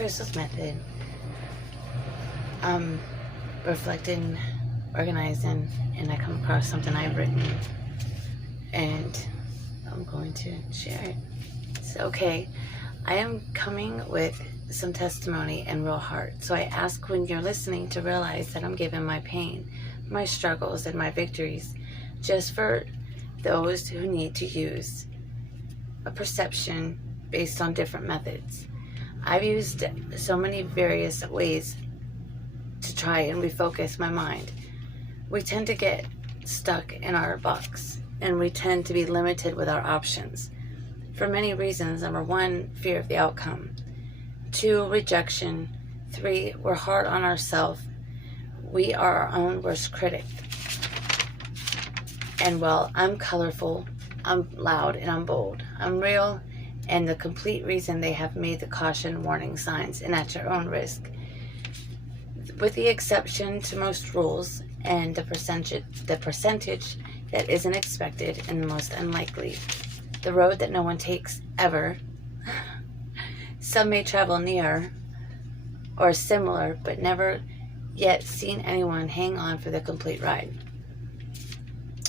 Krystles method. I'm reflecting, organizing, and I come across something I've written, and I'm going to share it. So, okay, I am coming with some testimony and real heart. So I ask when you're listening to realize that I'm giving my pain, my struggles, and my victories just for those who need to use a perception based on different methods. I've used so many various ways to try and refocus my mind. We tend to get stuck in our box, and we tend to be limited with our options for many reasons. Number one, fear of the outcome. 2, rejection. 3, we're hard on ourselves. We are our own worst critic. And well, I'm colorful, I'm loud, and I'm bold. I'm real, and the complete reason they have made the caution warning signs, and at your own risk. With the exception to most rules and the percentage that isn't expected and the most unlikely. The road that no one takes ever. Some may travel near or similar, but never yet seen anyone hang on for the complete ride.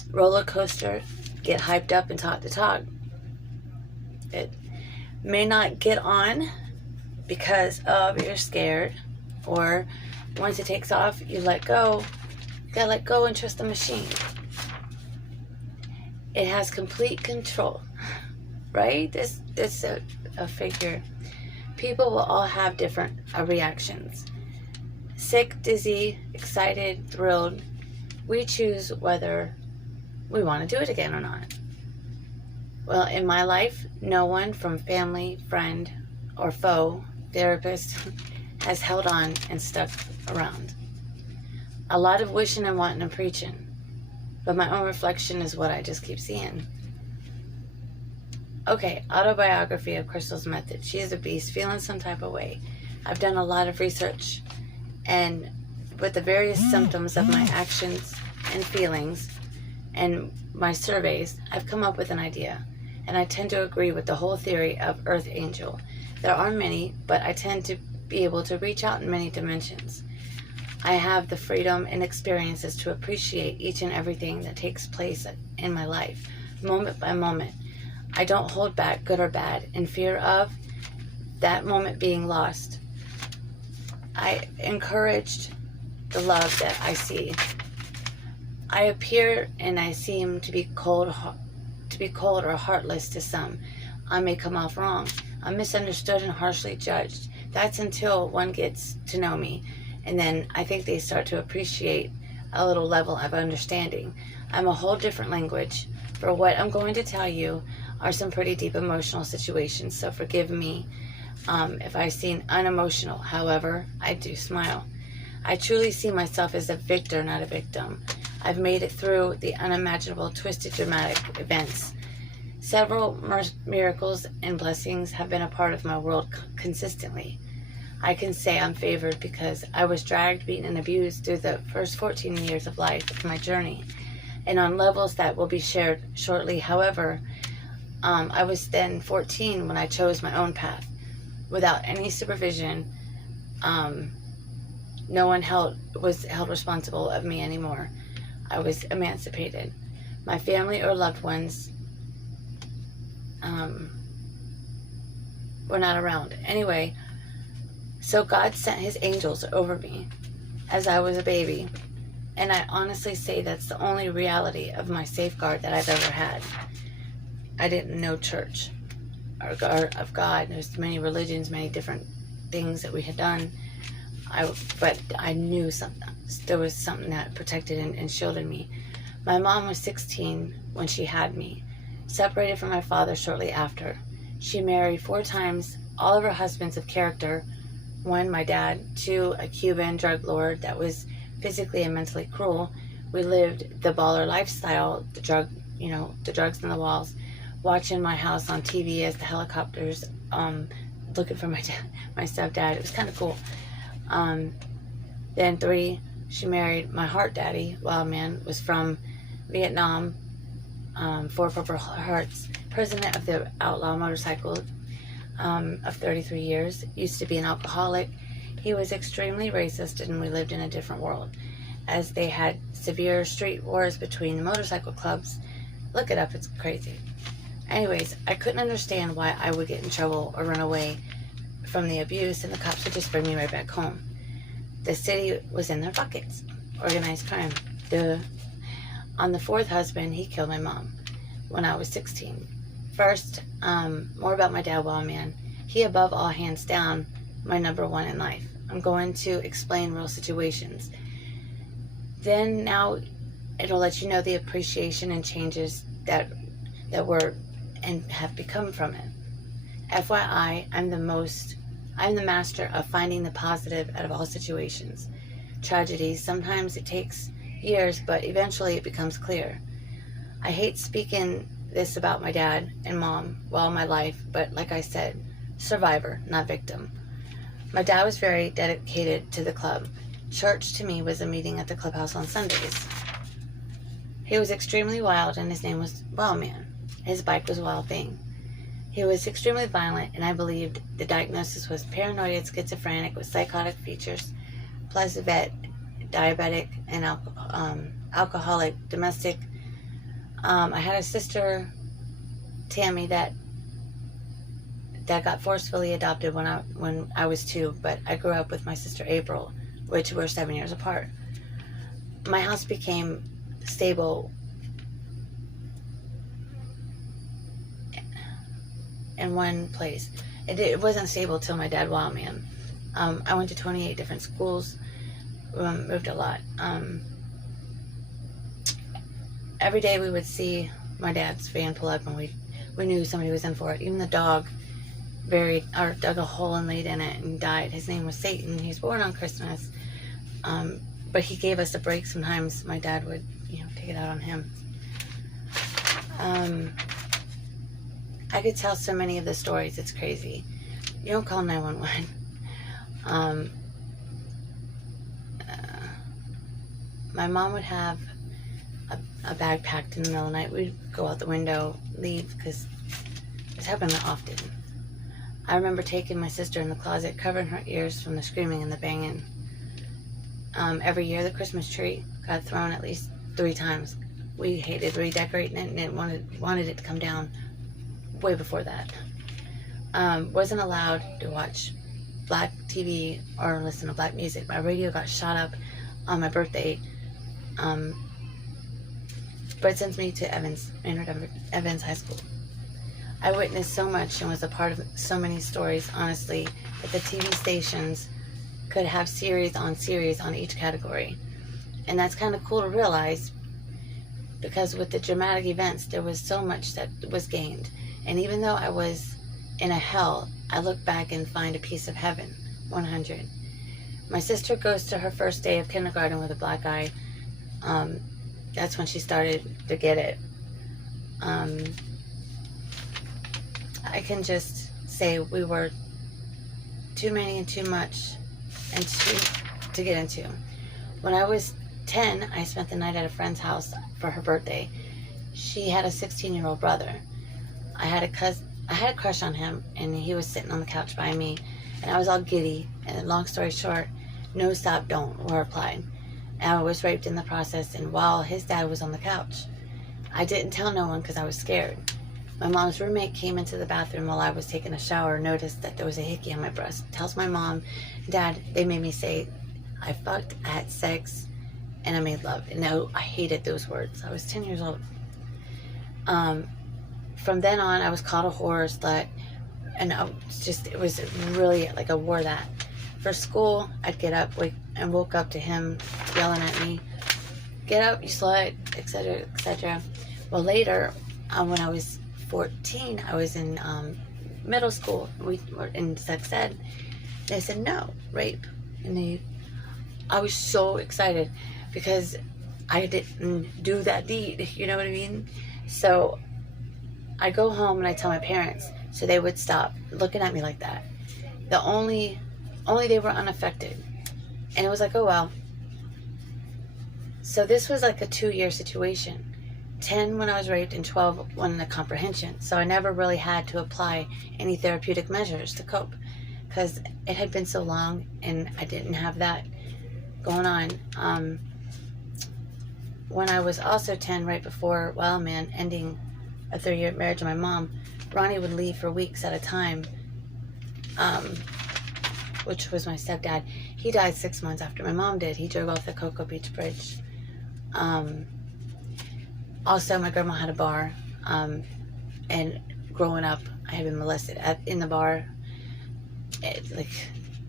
Roller coaster, get hyped up and talk the talk. It may not get on because of you're scared, or once it takes off, you let go. You gotta let go and trust the machine. It has complete control, right? This a figure. People will all have different reactions. Sick, dizzy, excited, thrilled. We choose whether we want to do it again or not. Well, in my life, no one from family, friend, or foe, therapist, has held on and stuck around. A lot of wishing and wanting and preaching, but my own reflection is what I just keep seeing. Okay, autobiography of Krystles' method. She is a beast, feeling some type of way. I've done a lot of research, and with the various symptoms of my actions and feelings and my surveys, I've come up with an idea, and I tend to agree with the whole theory of Earth Angel. There are many, but I tend to be able to reach out in many dimensions. I have the freedom and experiences to appreciate each and everything that takes place in my life, moment by moment. I don't hold back, good or bad, in fear of that moment being lost. I encouraged the love that I see. I appear and I seem to be cold or heartless to some. I may come off wrong. I'm misunderstood and harshly judged. That's until one gets to know me, and then I think they start to appreciate a little level of understanding. I'm a whole different language. For what I'm going to tell you are some pretty deep emotional situations, so forgive me if I seem unemotional. However, I do smile. I truly see myself as a victor, not a victim. I've made it through the unimaginable, twisted, dramatic events. Several miracles and blessings have been a part of my world consistently. I can say I'm favored because I was dragged, beaten, and abused through the first 14 years of life of my journey, and on levels that will be shared shortly. However, I was then 14 when I chose my own path. Without any supervision, no one was held responsible of me anymore. I was emancipated. My family or loved ones were not around. Anyway, so God sent his angels over me as I was a baby, and I honestly say that's the only reality of my safeguard that I've ever had. I didn't know church or of God. There's many religions, many different things that we had done. But I knew something. There was something that protected and shielded me. My mom was 16 when she had me, separated from my father shortly after. She married 4 times, all of her husbands of character. 1, my dad. 2, a Cuban drug lord that was physically and mentally cruel. We lived the baller lifestyle, the drugs in the walls, watching my house on TV as the helicopters, looking for my stepdad. It was kind of cool. Then 3, she married my heart daddy. Wild man, was from Vietnam, 4 Purple Hearts, president of the outlaw motorcycle of 33 years, used to be an alcoholic. He was extremely racist, and we lived in a different world, as they had severe street wars between the motorcycle clubs. Look it up, it's crazy. Anyways, I couldn't understand why I would get in trouble or run away from the abuse, and the cops would just bring me right back home. The city was in their buckets. Organized crime. Duh. On the fourth husband, he killed my mom when I was 16. First, more about my dad, Wild Man. He, above all, hands down, my number one in life. I'm going to explain real situations. Then now it'll let you know the appreciation and changes that were and have become from it. FYI, I'm the master of finding the positive out of all situations. Tragedies, sometimes it takes years, but eventually it becomes clear. I hate speaking this about my dad and mom, well, my life, but like I said, survivor, not victim. My dad was very dedicated to the club. Church to me was a meeting at the clubhouse on Sundays. He was extremely wild, and his name was Wild Man. His bike was Wild Thing. He was extremely violent, and I believed the diagnosis was paranoid schizophrenic with psychotic features, plus vet, diabetic, and alcoholic, domestic. I had a sister, Tammy, that got forcefully adopted when I was 2, but I grew up with my sister April, which we're 7 years apart. My house became stable in one place. It wasn't stable till my dad, Wild Man. I went to 28 different schools, moved a lot. Every day we would see my dad's van pull up, and we knew somebody was in for it. Even the dog dug a hole and laid in it and died. His name was Satan. He was born on Christmas. But he gave us a break. Sometimes my dad would, take it out on him. I could tell so many of the stories. It's crazy. You don't call 911. My mom would have a bag packed in the middle of the night. We'd go out the window, leave, because it happened often. I remember taking my sister in the closet, covering her ears from the screaming and the banging. Every year, the Christmas tree got thrown at least 3 times. We hated redecorating it, and wanted it to come down way before that. Wasn't allowed to watch black TV or listen to black music. My radio got shot up on my birthday. But it sends me to Evans High School. I witnessed so much and was a part of so many stories, honestly, that the TV stations could have series on each category. And that's kind of cool to realize, because with the dramatic events, there was so much that was gained. And even though I was in a hell, I look back and find a piece of heaven, 100. My sister goes to her first day of kindergarten with a black eye. That's when she started to get it. I can just say we were too many and too much and to get into. When I was 10, I spent the night at a friend's house for her birthday. She had a 16-year-old brother. I had a crush on him, and he was sitting on the couch by me, and I was all giddy. And long story short, no, stop, don't were applied. And I was raped in the process, and while his dad was on the couch. I didn't tell no one because I was scared. My mom's roommate came into the bathroom while I was taking a shower, noticed that there was a hickey on my breast, tells my mom, Dad, they made me say I fucked, I had sex, and I made love. And no, I hated those words. I was 10 years old. From then on, I was called a whore, slut, and it was really like a war that. For school, I'd get up and woke up to him yelling at me, get up, you slut, etc., etc. Well, later, when I was 14, I was in middle school. We were in sex ed. They said, no, rape. And I was so excited because I didn't do that deed. You know what I mean? So I go home and I tell my parents, so they would stop looking at me like that. Only they were unaffected. And it was like, oh well. So this was like a 2-year situation. 10 when I was raped, and 12 when the comprehension. So I never really had to apply any therapeutic measures to cope because it had been so long and I didn't have that going on. When I was also 10, right before Wild Man ending a 30-year marriage to my mom, Ronnie would leave for weeks at a time, which was my stepdad. He died 6 months after my mom did. He drove off the Cocoa Beach Bridge. Also, my grandma had a bar, and growing up, I had been molested in the bar. Like,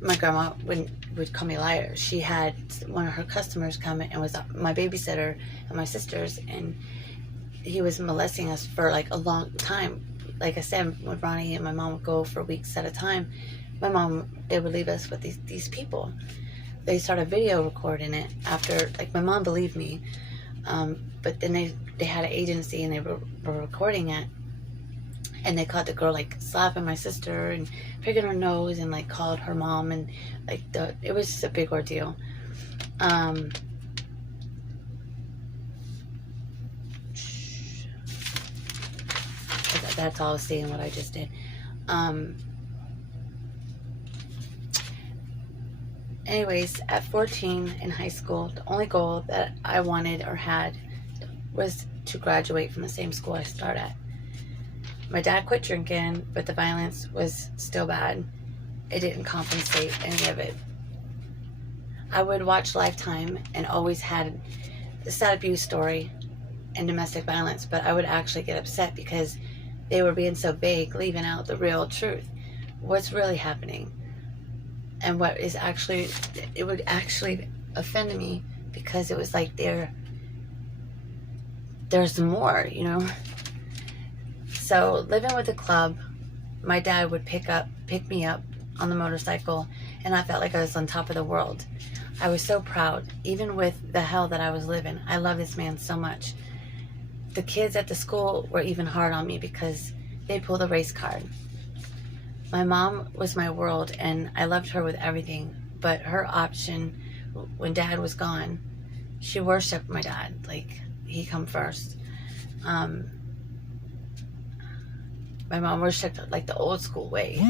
my grandma would call me a liar. She had one of her customers come and was my babysitter and my sister's, and he was molesting us for like a long time. Like I said, when Ronnie and my mom would go for weeks at a time, they would leave us with these people. They started video recording it after, like, my mom believed me, but then they had an agency and they were recording it, and they caught the girl like slapping my sister and picking her nose and like called her mom, and like it was just a big ordeal. That's all I was seeing what I just did. Anyways, at 14 in high school, the only goal that I wanted or had was to graduate from the same school I started at. My dad quit drinking, but the violence was still bad. It didn't compensate any of it. I would watch Lifetime and always had a sad abuse story and domestic violence, but I would actually get upset because they were being so vague, leaving out the real truth. What's really happening? And what is actually, it would actually offend me because it was like there's more, you know? So living with the club, my dad would pick me up on the motorcycle, and I felt like I was on top of the world. I was so proud, even with the hell that I was living. I love this man so much. The kids at the school were even hard on me because they pulled a race card. My mom was my world, and I loved her with everything, but her option, when dad was gone, she worshipped my dad, like he come first. My mom worshipped like the old school way.